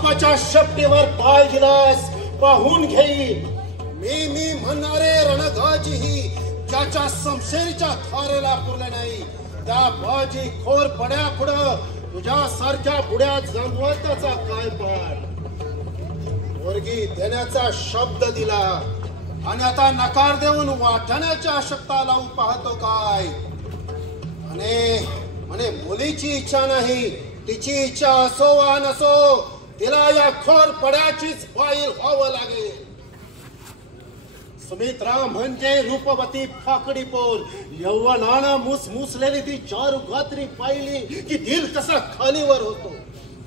बापाच्या शेपटीवर पाय दिलास पाहून घेईल. मी म्हणणारे रणगाजीही ज्याच्या समशेरीच्या थारेला पुरले नाही त्या बाजी खोर पड्या पुढं तुझ्यासारख्या बुड्या जमवताचा काय पाड. वर्गी देण्याचा शब्द दिला आणि आता नकार देऊन वाटण्याची आवश्यकता लावून पाहतो काय. म्हणे मुलीची इच्छा नाही तिची इच्छा असो वा नसो तिला या खोर पड्याचीच बाईल व्हावं लागेल. सुमित्रा म्हणजे रूपवती फाकडी पोर. यौवनानं मुसमुसलेली ती चारू गात्री पाहिली की दिल कसा खालीवर होतो.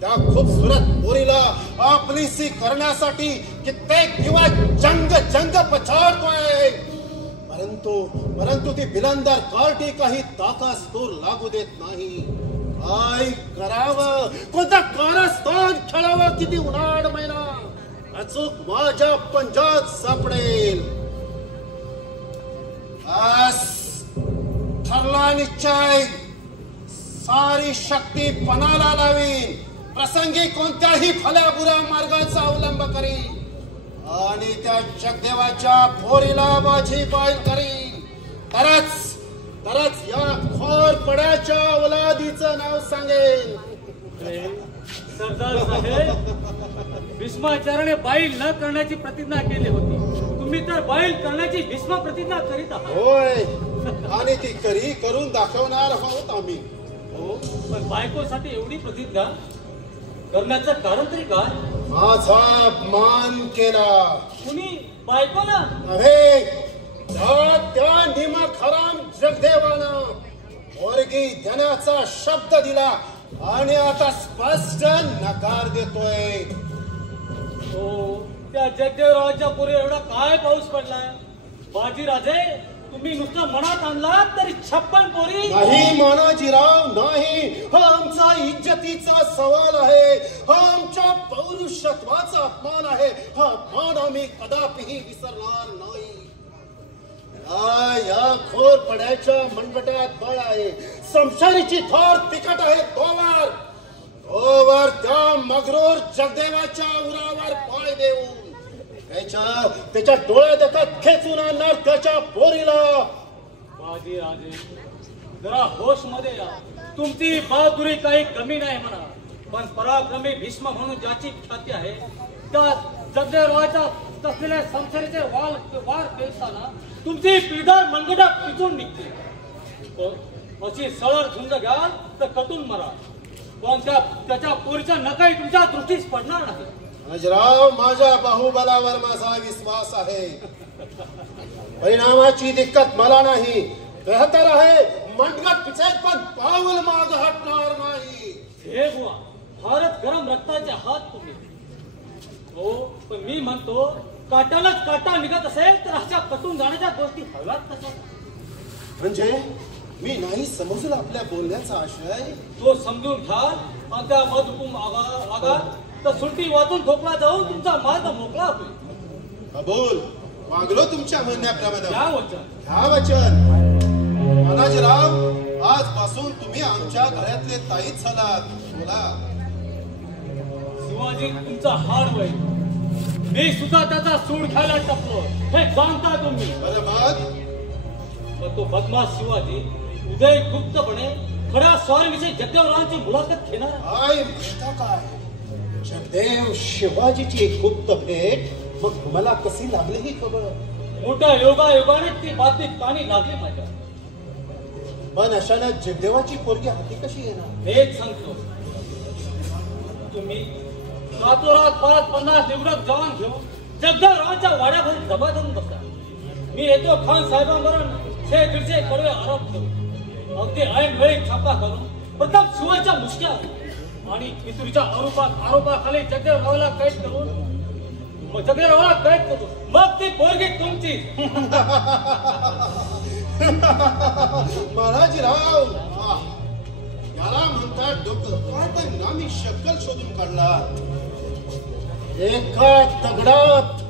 त्या खूपसूरत पोरीला आपलीसी करण्यासाठी कित्येक दिवस जंग पछाडतोय. परंतु ती बिलंदर कार्टी काही ताकास दूर लागू देत नाही. काय करावं कोणता कारस्थान खेळावं किती उन्हाळ महिना अचूक माझ्या पंजात सापडेल. ठरला निश्चय सारी शक्ती पणाला लावीन. प्रसंगी कोणत्याही भल्या बुऱ्या मार्गाचा अवलंब करीन आणि त्या जगदेवाच्या पोरीला माझी बाईल करीन. तरच या खोर पड्याच्या औलादीचं नाव सांगेन. सरदार साहेब भीष्माचार्याने बाईल न करण्याची प्रतिज्ञा केली होती. तुम्ही तर बाईल करण्याची भीष्म प्रतिज्ञा करीत आहात. होय आणि ती करून दाखवणार आहोत आम्ही. हो पण बायकोसाठी एवढी प्रतिज्ञा करण्याचं कारण तरी काय. माझा अपमान केला कुणी बायकोला नव्हे त्या निमखराम जगदेवानं वर्गी देण्याचा शब्द दिला आणि आता स्पष्ट नकार देतोय. हो त्या जगदेवरावाच्या पुढे एवढा काय पाऊस पडलाय. बाजीराजे तुम्ही नुसतं मनात आणलात तरी 56 पोरी नाही. मानाजीराव नाही. हा आमचा इज्जतीचा सवाल आहे. हा आमच्या पौरुषत्वाचा अपमान आहे. हा अपमान आम्ही कदापिही विसरणार नाही. या खोर पड्याच्या मनगटात बळ आहे. संसारीची थार तिखट आहे. तोवर त्या मगरूर जगदेवाच्या उरावर पाय देऊन त्याच्या डोळ्यात एकात खेचून आणणार त्याच्या पोरीला. बाजीराजे जरा होश मध्ये या. तुमची बहादुरी काही कमी नाही म्हणा पण पराक्रमी भीष्म म्हणून ज्याची ख्याती आहे त्या जगदेवरावाच्या तसलेल्या संसारीचे वार पेलताना तुमची पिळदार मनगटा पिचून निघते. अशी सरळ झुंज घ्याल तर कटून मरा पण त्याच्या पोरीच्या नकाही तुमच्या दृष्टीस पडणार नाही. राव माझ्या बाहुबलावर माझा विश्वास आहे. परिणामाची दिक्कत मला नाही. बेहतर आहे मनगट पिचेल पण पाऊल माग हटणार नाही. हे बुवा फारच गरम रक्ताचे हात तुम्ही. हो पण मी म्हणतो काटालाच काटा निघत असेल तर अशा कटून जाण्याच्या गोष्टी हव्यात कशा. म्हणजे मी नाही समजलं आपल्या बोलण्याचा आशय. तो समजून घ्या आणि त्या मधुकुम वागा तर सुलटी वाचून ठोकला जाऊन तुमचा मार्ग मोकळा होईल. कबूल वागलो तुमच्या म्हणण्याप्रमाणे. ह्या वचन मनाजीराव आजपासून तुम्ही आमच्या घरातले ताईच झालात. बोला. शिवाजी तुमचा हाड वय मी सुद्धा त्याचा सूड खायला टपलो हे जाणता तुम्ही. पण तो बदमाश शिवाजी उदय गुप्तपणे खऱ्या स्वारीविषयी जगदेवरावांची मुलाखत घेणार. काय जगदेव शिवाजीची गुप्त भेट मग तुम्हाला कशी लागली ही खबर. मोठ्या योगायोगाने ती बातमी कानी लागली माझ्या. पण अशाने जगदेवाची पोरगी हाती कशी येणार. हेच सांगतो. तुम्ही रातोरात 50 निवडक जवान घेऊन जगदेवरावांच्या वाड्याभर जमा धरून बसला. मी येतो खान साहेबांवर 100-150 कडवे आरोप करून अगदी ऐन वेळी छापा करून प्रथम शिवाच्या मुश्क्या आणि पितुरीच्या आरोपाखाली जगदेवरावाला कैद करून मग ती पोरगी तुमची. महाराजीराव याला म्हणतात डोकं. काय तर नामी शक्कल शोधून काढला. एका दगडात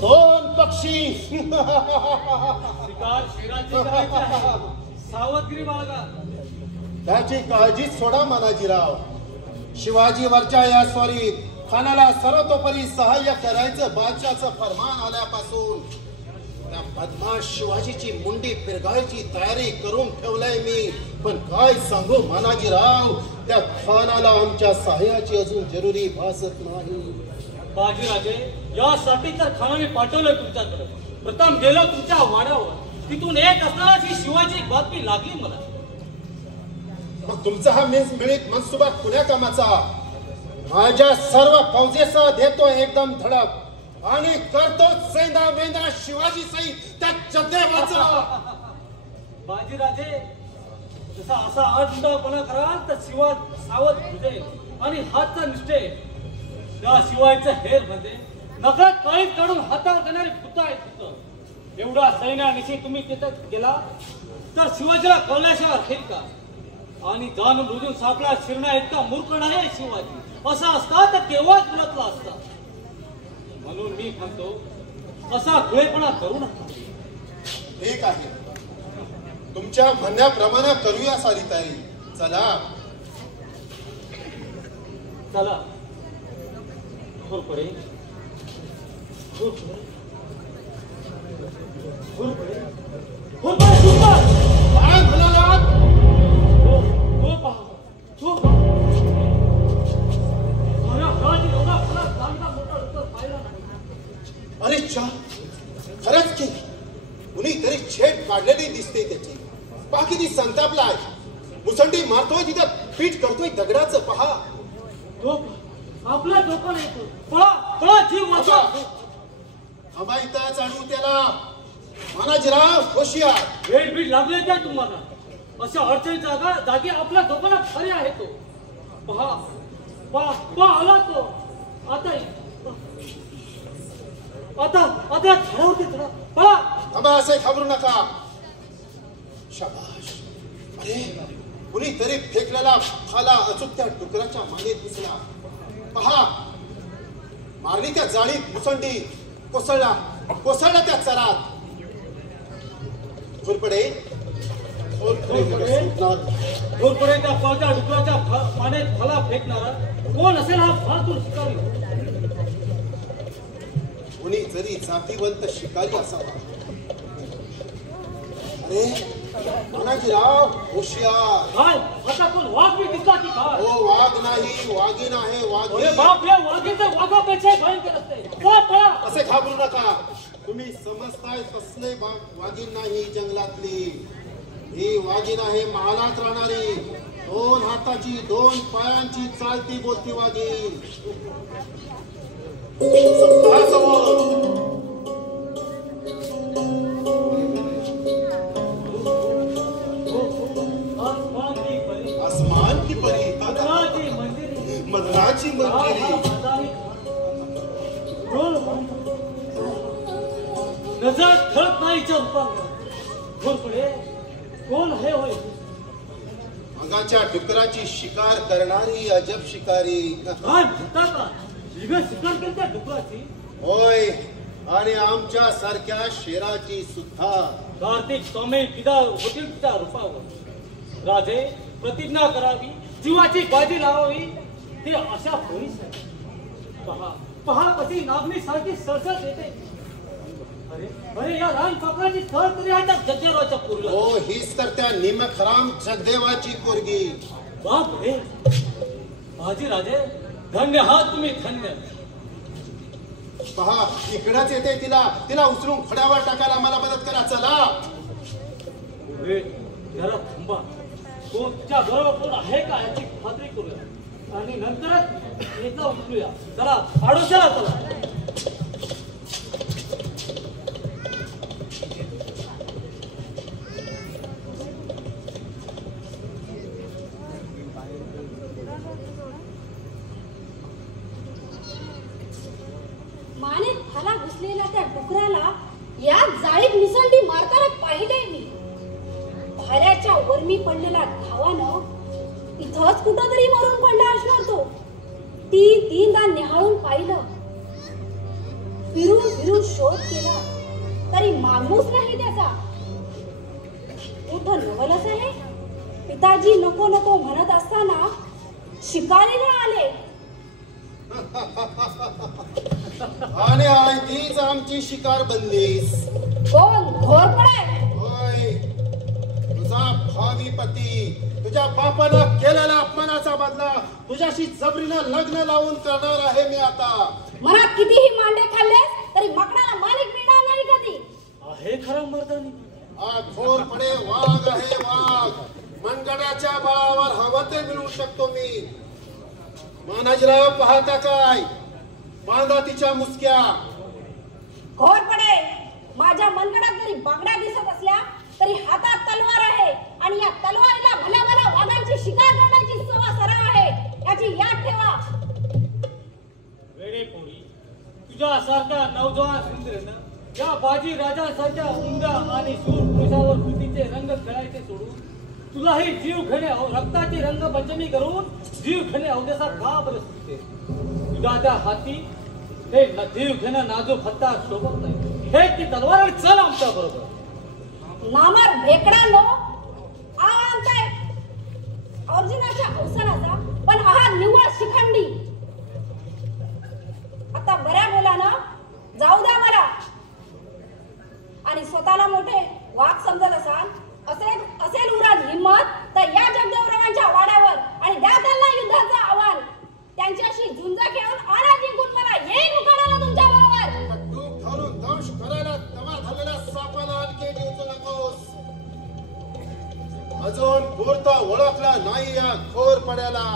2 पक्षी. शिकार शेराची करायची आहे. सावधगिरी बाळगा. त्याची काळजी सोडा मानाजीराव. शिवाजीवरच्या या स्वारीत खानाला सर्वतोपरी सहाय्य करायचं बादशाचं फरमान आल्यापासून त्या बदमाश शिवाजीची मुंडी पिरगायची तयारी करून ठेवलाय मी. पण काय सांगू मानाजीराव, त्या खानाला आमच्या सहाय्याची अजून जरुरी भासत नाही. बाजीराजे, यासाठी तर खानाने पाठवलं तुमच्याकडे. प्रथम गेलो तुमच्या वाड्यावर, तिथून एक असतानाच ही शिवाजी बातमी लागली मला. मग तुमचा हा मिळीत मनसुबा कुण्या कामाचा? माझ्या सर्व फौजेसह देतो एकदम धडक आणि करतो सेंदा मेंदा शिवाजी सहित त्या जगदेवाचा. बाजीराजे, जसा असा आडमुठापणा कराल तर शिवा सावध बुजेल आणि हातचा निष्ठे. त्या शिवायचं हेर म्हणजे नकळत काळीत काढून हातावर देणारे पुत्र आहेत पुत्र. एवढा सैन्यानिशी तुम्ही तिथं गेला तर शिवाजीला कळल्याशिवाय राहील का? आणि जाणून बुजून सापळा शिरण्या इतका मूर्ख नाही शिवाजी. असा असता तर केव्हाच उलटला असता. म्हणून मी म्हणतो असा खुळेपणा करू नका. ठीक आहे, तुमच्या म्हणण्याप्रमाणे करूया सारी तयारी. चला चला. घोरपडे घोरपडे घोरपडे घोरपडे सुपर काय म्हणालात? हो हो पहा हो पहा. एवढा खरा चांगला मोठा उत्तर पाहिला नाही. अरे चा, खरंच की कुणीतरी छेड काढलेली दिसते त्याची. बाकी ती संतापलाय, मुसंडी मारतोय, तिथं पीठ करतोय दगडाचं. पहा आपला डोकं येतो. पळा पळा, जीव वाचवा. थांबा, इथंच आणू त्याला. मानाजीराव होशियार. वेळ बीड लागले त्या तुम्हाला. अशा अडचणी जागी आपल्या डोक्याला खरे आहे तो. पहा पहा पहा, आला तो. आता आता आता ठरवते थोडा. पळा. थांबा, असे घाबरू नका. शाबाश. अरे कुणीतरी फेकलेला भाला अचूक त्या डुकराच्या मानेत दिसला. पहा, मारली त्या जाळीत मुसंडी, कोसळला त्या चरात. घोरपडे घोरपडे त्या पळत्या डुकराच्या पाण्यात फला फेकणारा कोण असेल हा फालतू शिकारी? कोणी जरी जातीवंत शिकारी असावा. अरे मानाजीराव होशियार. काय आता कोण वाघ मी दिसला की काय? हो, वाघ नाही, वाघीण आहे. अरे बाप, या वाघीचं वाघापेक्षा भयंकर असते. चला पळा. असे घाबरू नका. तुम्ही समजताय तसले वाघीण नाही जंगलातली. ही वाघीण आहे महालात राहणारी, 2 हाताची 2 पायांची चालती बोलती वाघीण. आसमान की परी, मदनाची मंदिरी. नजर ठळत नाहीच्या रूपात. घोरपडे कोण आहे होय? अंगाच्या डुकराची शिकार करणारी अजब शिकारी. काय म्हणता का? शिकार केली त्या डुकराची? होय, आणि आमच्या सारख्या शेराची सुद्धा. कार्तिक स्वामी पिता होतील त्या रूपावर. राजे, प्रतिज्ञा करावी, जीवाची बाजी लावावी. ते अशा पोरीस आहे. पहा पहा, कशी नागणी सारखी सळसळ येते. अरे अरे, या रान पाकळाची थर तरी आहे त्या जगदेवाच्या पोरीला. हो, हीच तर त्या निमखराम जगदेवाची पोरगी. बाप रे, बाजी राजे, धन्य हा तुम्ही, धन्य. पहा, इकडच येते. तिला उचलून खड्यावर टाकायला मला मदत करा. चला. जरा थांबा. तो तुझ्या बरोबर कोण आहे का याची खात्री करूया आणि नंतरच याचा उचलूया. चला आडोशाला चला. मानेत फला घुसलेल्या त्या डुकराला या जाळीत मुसंडी मारताना पाहिलंय मी. भाल्याच्या वरमी पडलेल्या घावानं इथंच कुठंतरी मरून पडला असणार तो. 3दा निहाळून पाहिलं, फिरून फिरून शोध केला, तरी मागमूस नाही त्याचा. मोठं नवलच आहे. पिताजी नको नको म्हणत असताना शिकारीला आले. आणि आई तीच आमची शिकार बनलीस. कोण घोरपडे? होय, तुझा भावी पती. तुझ्या बापानं केलेल्या अपमानाचा बदला तुझ्याशी जबरीनं लग्न लावून करणार आहे मी आता. मनात कितीही मांडे खाल्लेस तरी मकडाला मालिक मिळणार नाही कधी. आहे खरं मर्दानी. घोरपडे वाघ आहे वाघ. मनगडाच्या बळावर हवं ते मिळवू शकतो मी. मानाजीराव पाहता काय? बांधा तिच्या मुसक्या. घोरपडे, माझ्या मनगडात जरी बांगड्या दिसत असल्या तरी हातात तलवार आहे आणि या तलवारीला भल्या भल्या वाघांची शिकार करण्याची सराव आहे. याची याद ठेवा. वेडे पोरी, तुझ्यासारख्या नौजवान सुंदरीनं या बाजी राजासारख्या उमद्या आणि शूर पुरुषावर कृतीचे रंग खेळायचे सोडून तुलाही जीव घेणे रक्ताची रंगपंचमी करून जीव घेणे अवघ्याचा का बरं सुटते? तुझ्या त्या हाती हे जीव घेणं नाजूक हत्यार शोभत नाही. हे ती तलवार चल आमच्या बरोबर. नामर भेकडांनो, आणताय अर्जुनाच्या अवसराचा पण आहात निव्वळ शिखंडी. आता बऱ्या बोलानं जाऊ द्या मला. आणि स्वतःला मोठे वाघ समजत असाल असेल उरात हिम्मत तर या जगदेवरावांच्या वाड्यावर आणि द्या त्यांना युद्धाचं आव्हान. त्यांच्याशी झुंज खेळून आणा जिंकून मला येईन उकाडाला तुमच्या बरोबर. तू ठरून दंश करायला तवा झालेल्या सापाला आणखी देऊ नकोस. अजून मुहूर्त ओळखला नाही या घोरपड्याला.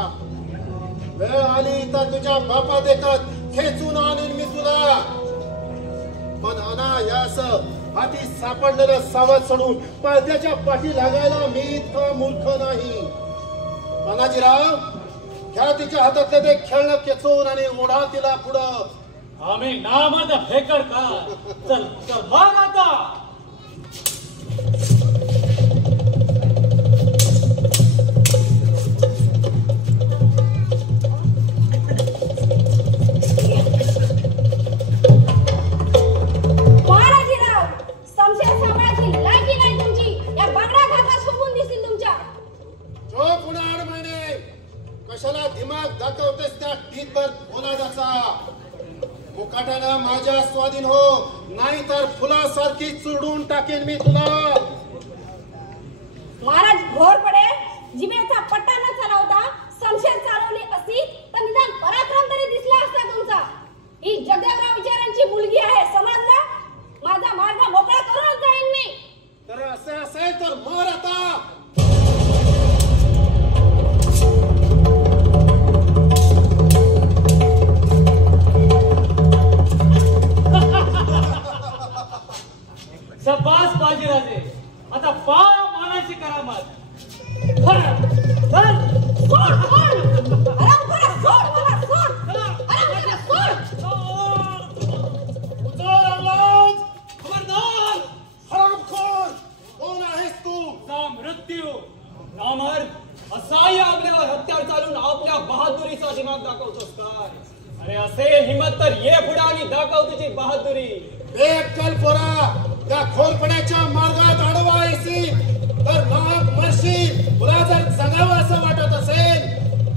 वेळ आली तर तुझ्या बापा देखत खेचून आणीन मी तुला. पण आणा यास हाती सापडलेलं सावध सोडून पळत्याच्या पाठी लागायला मी इतका मूर्ख नाही. मानाजीराव, घ्या तिच्या हातातले ते खेळणं खेचून आणि ओढा तिला पुढं. आम्ही नामर्द भेकड का? चल चल भाग आता. कशाला दिमाग दाखवतेस त्या टीतभर बोलायचा? मुकाट्यानं माझ्या स्वाधीन हो, नाहीतर फुलासारखी चुरडून टाकेन मी तुला. महाराज घोरपडे, जिमेचा पट्टा न चालवता समशेर चालवली असती तर निदान पराक्रम तरी दिसला असता तुमचा. ही जगदेवराव विचारांची मुलगी आहे, समजला? माझा मार्ग मोकळा करूनच जाईन मी. तर असे असेल तर मर आता. शाबास बाजीराजे, आता पा मानाची करामत. आराम करा, सोड मला, सोड. आराम करा, सोड. उतर अवलाद, खबरदार. हरामखोर, कोण आहेस तू? जा मृत्यू. नामर्द, असाही आपल्यावर हत्यार चालून आपल्या बहादुरीचा दिमाग दाखवतोस काय? अरे असेल हिम्मत तर ये पुढे आणि दाखव तुझी बहादुरी. बेअक्कल पोरा, त्या घोरपड्याच्या मार्गात आडवा येशील तर नाक मरशील. तुला जर जगावं असं वाटत असेल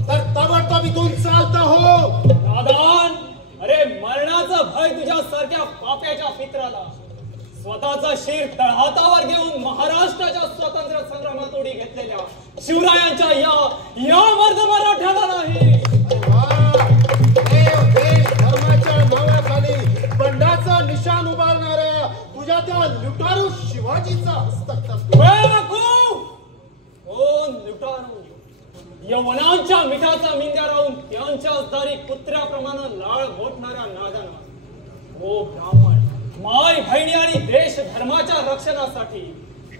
तर ताबडतोब इथून चालता हो. नादान, अरे मरणाचं भय तुझ्या सारख्या पाप्याच्या पित्राला. स्वतःचा शिर तळहातावर घेऊन महाराष्ट्राच्या स्वातंत्र्य संग्रामात उडी घेतलेल्या शिवरायांच्या या मर्द मराठ्याला नाही. धर्माच्या नावाखाली बंडाचा निशाण उभारणाऱ्या तुझ्या त्या लुटारू शिवाजीचा हस्तक्षेप. कोण लुटारू? यवनांच्या मिठाचा मिंद्या राहून त्यांच्याच दारी कुत्र्याप्रमाणे लाळ घोटणाऱ्या नादाना. ओ ब्राह्मण, माय बहिणी आणि देश धर्माच्या रक्षणासाठी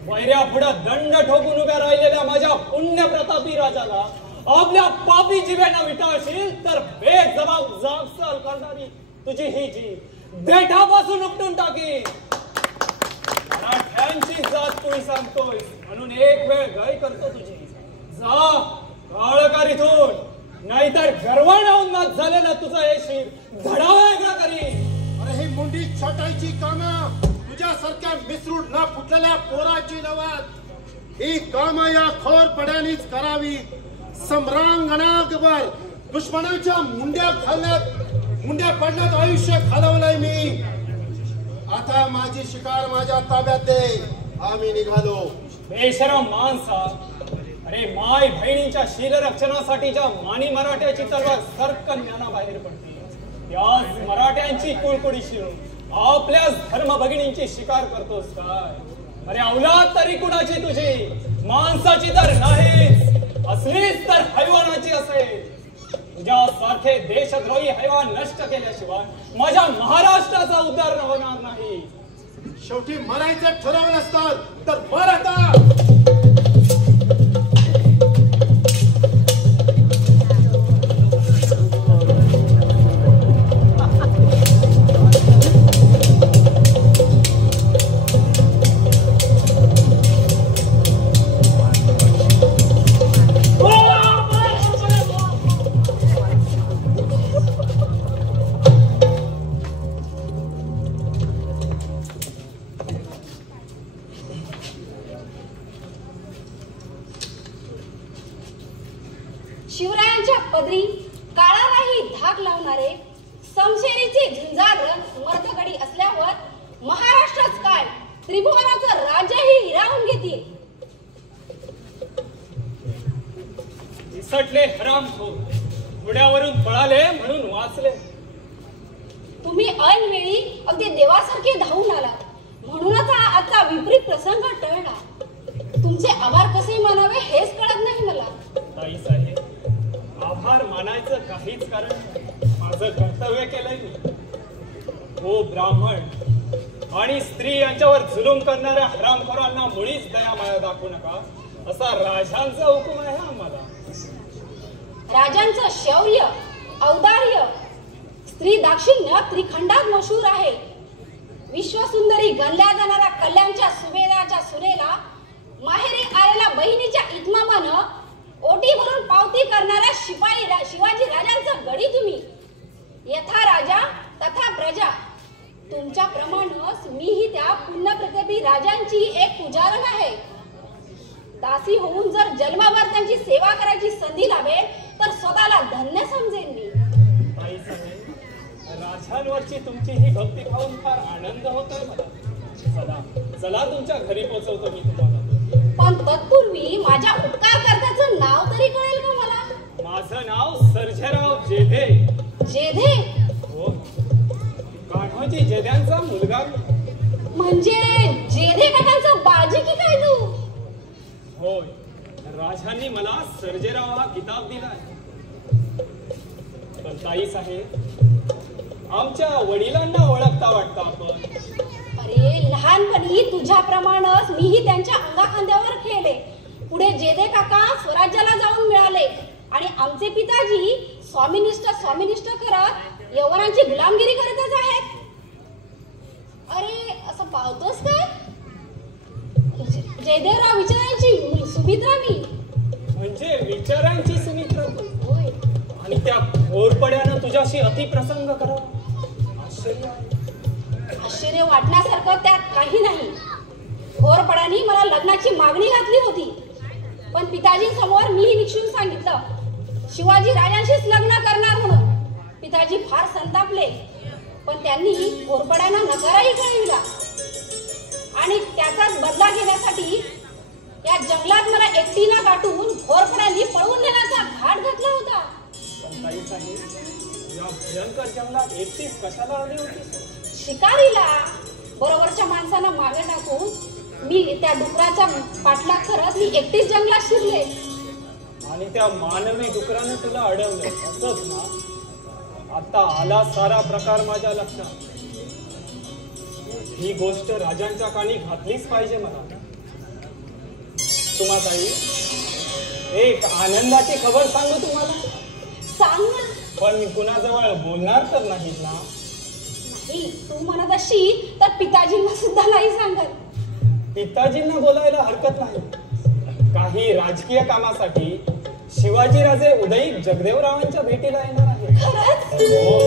वैऱ्या पुढे दंड ठोकून उभ्या राहिलेल्या माझ्या पुण्य प्रतापी राजाला आपल्या पापी जीवेनं विटाळशील तर बेजबाब जागसाल करणारी तुझी ही जीव देठापासून उपटून टाकी. मराठ्यांची जात तू सांगतोय म्हणून एक वेळ गाय करतो तुझी. जा काळकार इथून, नाहीतर गर्वाण उन्माद झालेला तुझा येशील धडा वेगळा करी. अरे ही मुंडी छटायची कामं तुझ्यासारख्या मिसरूड न फुटलेल्या पोराची नवत. ही कामं या घोरपड्यानीच करावी. सम्रांगणावर दुश्मनाच्या मुंड्या पडण्यात आयुष्य घालवलंय मी. आता माझी शिकार माझ्या ताब्यात दे. आम्ही निघालो. बेशरम माणसा, अरे माय बहिणीच्या शीलरक्षणासाठीच्या मानी मराठ्याची तलवार सरकन ज्ञानाबाहेर पडते. याच मराठ्यांची कुळकुडी शिरून आपल्याच धर्म भगिनींची शिकार करतोस काय? अरे औलाद तरी कुणाची तुझी? माणसाची तर नाहीच, असलीच तर हैवानाची असेल. तुझ्यासारखे देशद्रोही हैवान नष्ट केल्याशिवाय माझ्या महाराष्ट्राचा उद्धार होणार नाही. शेवटी मरायचं ठरवलं असतं तर मर आता. शिवरायांच्या पदरी काळालाही धाक लावणारे समशेरीचे झुंजार मर्दगडी असल्यावर महाराष्ट्रच काय त्रिभुवनाचं राज्यही हिरावून घेतील. इसटले हराम हो, घोड्यावरून पळाले म्हणून वाचले. तुम्ही ऐनवेळी अगदी देवासारखे धावून आलात म्हणूनच आता विपरीत प्रसंग टळला. तुमचे आभार कसे मानावे हेच कळत नाही मला. ताई साहेब, आभार मानायचं काहीच कारण नाही. माझं कर्तव्य केलंय मी. हो ब्राह्मण आणि स्त्री यांच्यावर जुलूम करणाऱ्या हरामखोरांना मुळीच दयामाया दाखवू नका असा राजांचा हुकूम आहे आम्हाला. राजांचं शौर्य औदार्य स्त्री दाक्षिण्य त्रिखंडात मशहूर आहे. विश्वसुंदरी गणल्या जाणाऱ्या कल्याणच्या सुभेदाच्या सुनेला माहेरी आलेल्या बहिणीच्या इतमामानं ओटी भरून पावती करणाऱ्या शिवाजी राजांचं गडी तुम्ही. यथा राजा तथा प्रजा. तुमच्या प्रमाणच मीही त्या पुण्यप्रतापी राजांची एक पुजारण आहे. दासी होऊन जर जन्मभर त्यांची सेवा करायची संधी लाभेल तर स्वतःला धन्य समजेन मी. ताई साहेब, राजांवरची तुमची ही भक्ती पाहून फार आनंद होतोय मला. चला तुमच्या घरी पोहोचवतो मी तुम्हाला. पण तत्पूर्वी माझ्या उपकारकर्त्याचं नाव तरी कळेल का मला? माझं नाव सर्जेराव जेधे. जेधे? हो, कान्होजी जेध्यांचा मुलगा. म्हणजे जेधे काकांचा बाजी की काय तू? होय, राजांनी मला सर्जेराव हा किताब दिलाय. पण ताई साहेब, आमच्या वडिलांना ओळखता वाटतं आपण. अरे लहानपणी तुझ्याप्रमाणेच मीही त्यांच्या अंगाखांद्यावर खेळले. पुढे जेधे काका स्वराज्याला जाऊन मिळाले आणि आमचे पिताजी स्वामिनिष्ठ करत यवनांची गुलामगिरी करतच आहेत. अरे असं पाहतोस काय? जयदेवराव विचारांची सुमित्रा मी. म्हणजे विचारांची सुमित्रा? होय. आणि त्या घोरपड्यानं तुझ्याशी अतिप्रसंग करावा? आश्चर्य आहे. आश्चर्य वाटण्यासारखं त्यात काही नाही. घोरपड्यानी मला लग्नाची मागणी घातली होती. पण पिताजींसमोर मीही निक्षून सांगितलं शिवाजी राजांशीच लग्न करणार म्हणून. पिताजी फार संतापले. पण त्यांनी घोरपड्यांना नकारही कळविला आणि त्याचाच बदला घेण्यासाठी या जंगलात मला एकटीला गाठून घोरपड्यांनी पळवून नेण्याचा घाट घातला होता. पण ताई साहेब, या भयंकर जंगलात एकटीच कशाला आली होती? शिकारीला. बरोबरच्या माणसांना मागे टाकून मी त्या डुकराचा पाठलाग करत मी एकटीच जंगलात शिरले. आणि त्या मानवी डुकराने तुला अडवलं असंच ना? आता आला सारा प्रकार माझ्या लक्षात. ही गोष्ट राजांच्या कानी घातलीच पाहिजे मला. तुम्हा ताई, एक आनंदाची खबर सांगू तुम्हाला? सांग ना. पण कुणाजवळ बोलणार तर नाहीत ना? नाही, तू म्हणत अशी तर पिताजींना सुद्धा नाही सांगत. पिताजींना बोलायला हरकत नाही. काही राजकीय कामासाठी शिवाजीराजे उदयिक जगदेवरावांच्या भेटीला येणार आहे. खरंच? हो.